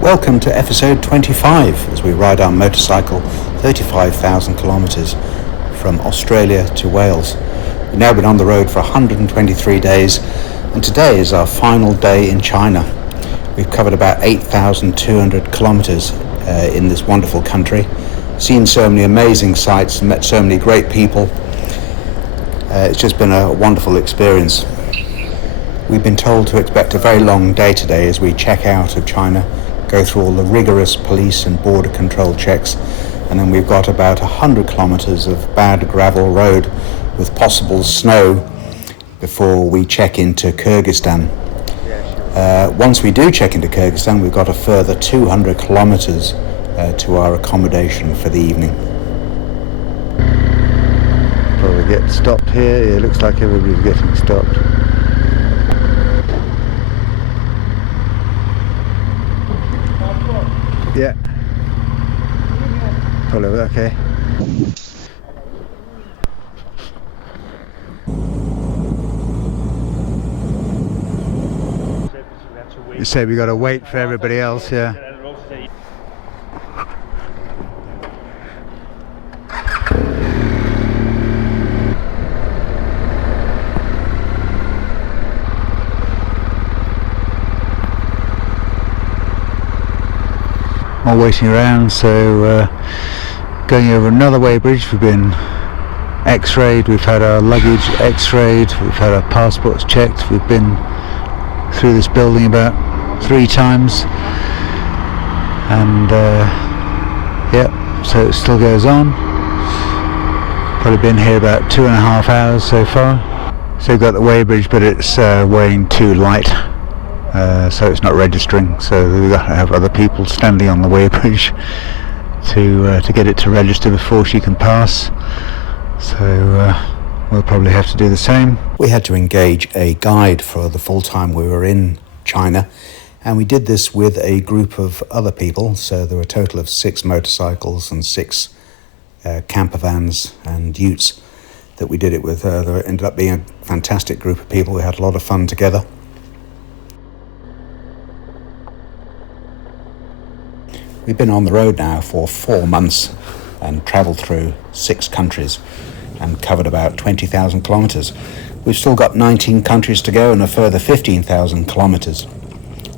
Welcome to episode 25 as we ride our motorcycle 35,000 kilometres from Australia to Wales. We've now been on the road for 123 days and today is our final day in China. We've covered about 8,200 kilometres in this wonderful country, seen so many amazing sights, met so many great people. It's just been a wonderful experience. We've been told to expect a very long day today as we check out of China, go through all the rigorous police and border control checks, and then we've got about 100 kilometres of bad gravel road with possible snow before we check into Kyrgyzstan. Once we do check into Kyrgyzstan, we've got a further 200 kilometres to our accommodation for the evening. Probably get stopped here. It looks like everybody's getting stopped. Yeah. Follow, okay. You say we got to wait for everybody else, yeah. All waiting around, so going over another weighbridge. We've been x-rayed, we've had our luggage x-rayed, we've had our passports checked, we've been through this building about 3 times, and so it still goes on. Probably been here about 2.5 hours so far. So we've got the weighbridge, but it's weighing too light. So it's not registering, so we've got to have other people standing on the weighbridge to get it to register before she can pass. So we'll probably have to do the same. We had to engage a guide for the full time we were in China, and we did this with a group of other people, so there were a total of 6 motorcycles and 6 camper vans and utes that we did it with. There ended up being a fantastic group of people. We had a lot of fun together. We've been on the road now for 4 months and travelled through 6 countries and covered about 20,000 kilometres. We've still got 19 countries to go and a further 15,000 kilometres.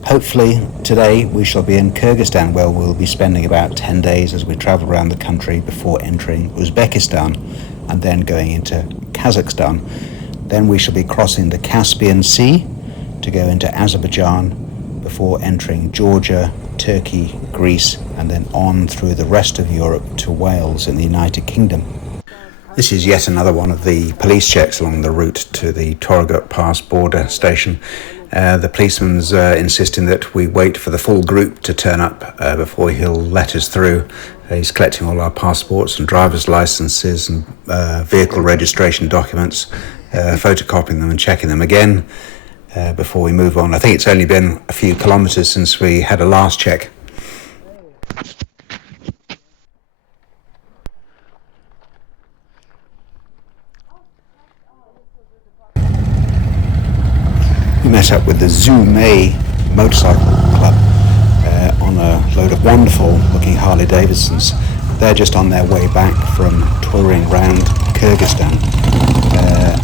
Hopefully today we shall be in Kyrgyzstan, where we'll be spending about 10 days as we travel around the country before entering Uzbekistan and then going into Kazakstan. Then we shall be crossing the Caspian Sea to go into Azerbaijan before entering Georgia, Turkey, Greece, and then on through the rest of Europe to Wales in the United Kingdom. This is yet another one of the police checks along the route to the Torugart Pass border station. The policeman's insisting that we wait for the full group to turn up before he'll let us through. He's collecting all our passports and driver's licenses and vehicle registration documents, photocopying them and checking them again before we move on. I think it's only been a few kilometres since we had a last check. We met up with the Zoom A Motorcycle Club on a load of wonderful looking Harley Davidsons. They're just on their way back from touring around Kyrgyzstan.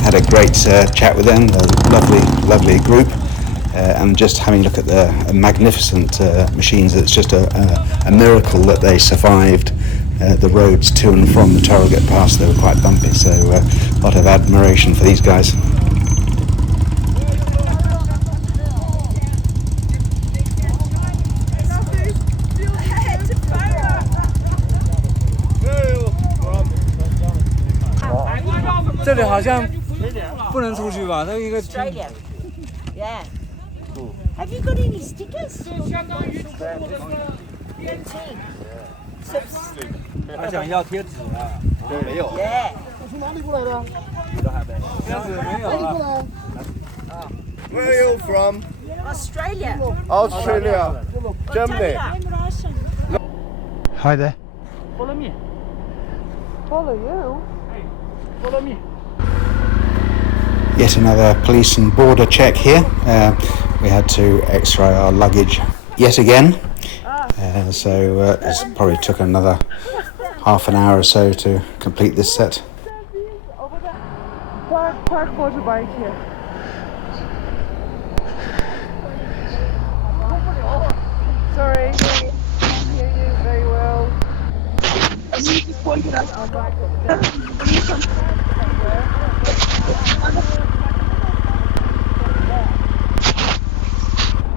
Had a great chat with them, a lovely group, and just having a look at the magnificent machines. It's just a miracle that they survived the roads to and from the Torugart Pass. They were quite bumpy, so a lot of admiration for these guys. Australia. Yeah. Have you got any stickers? 他想要贴纸啊，没有。 Yeah. 从哪里过来的？都还没。这样子没有了。Where are you from? Australia. Australia. Germany. Hi there. Follow me. Follow you? Hey, follow me. Yet another police and border check here. We had to x-ray our luggage yet again. So it probably took another half an hour or so to complete this set. Park motorbike here. Sorry, can't hear you very well.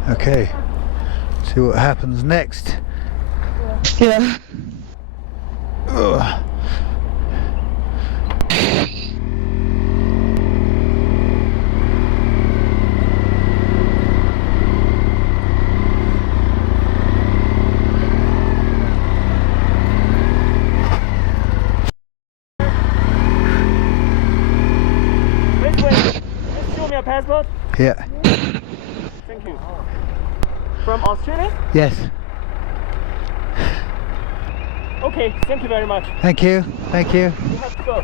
Okay, see what happens next. Yeah. Ugh. Passport? Yeah. Thank you. From Australia? Yes. Okay, thank you very much. Thank you. Thank you. We have to go.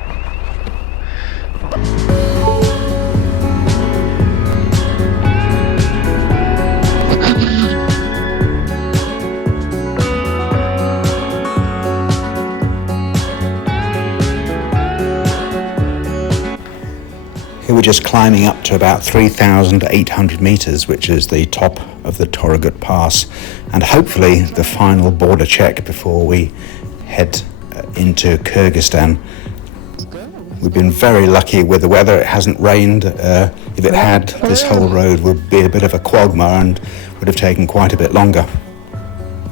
Here we're just climbing up to about 3,800 meters, which is the top of the Torugart Pass, and hopefully the final border check before we head into Kyrgyzstan. We've been very lucky with the weather. It hasn't rained. If it had, this whole road would be a bit of a quagmire and would have taken quite a bit longer.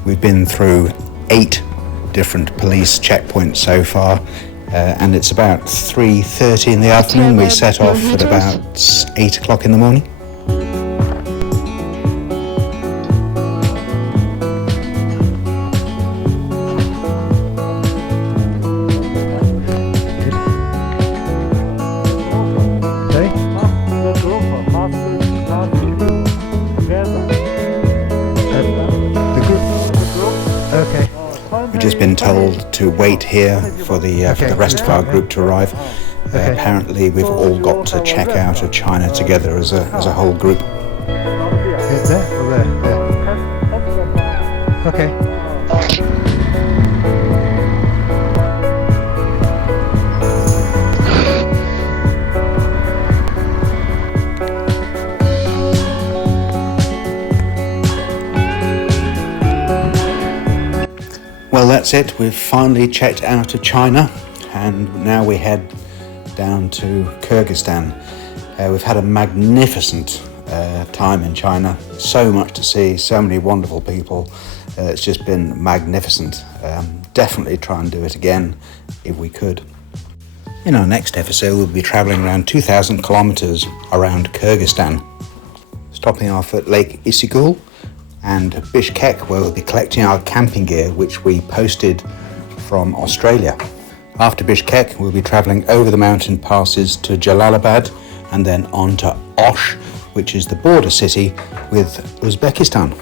We've been through 8 different police checkpoints so far. And it's about 3:30 in the afternoon. We set off at about 8 o'clock in the morning. We've just been told to wait here for the rest of our group to arrive. Apparently we've all got to check out of China together as a whole group. Is there? Or there? Yeah. Okay. Well, that's it. We've finally checked out of China, and now we head down to Kyrgyzstan. We've had a magnificent time in China. So much to see, so many wonderful people. It's just been magnificent. Definitely try and do it again if we could. In our next episode, we'll be travelling around 2,000 kilometres around Kyrgyzstan, stopping off at Lake Isigul and Bishkek, where we'll be collecting our camping gear, which we posted from Australia. After Bishkek, we'll be travelling over the mountain passes to Jalalabad and then on to Osh, which is the border city with Uzbekistan.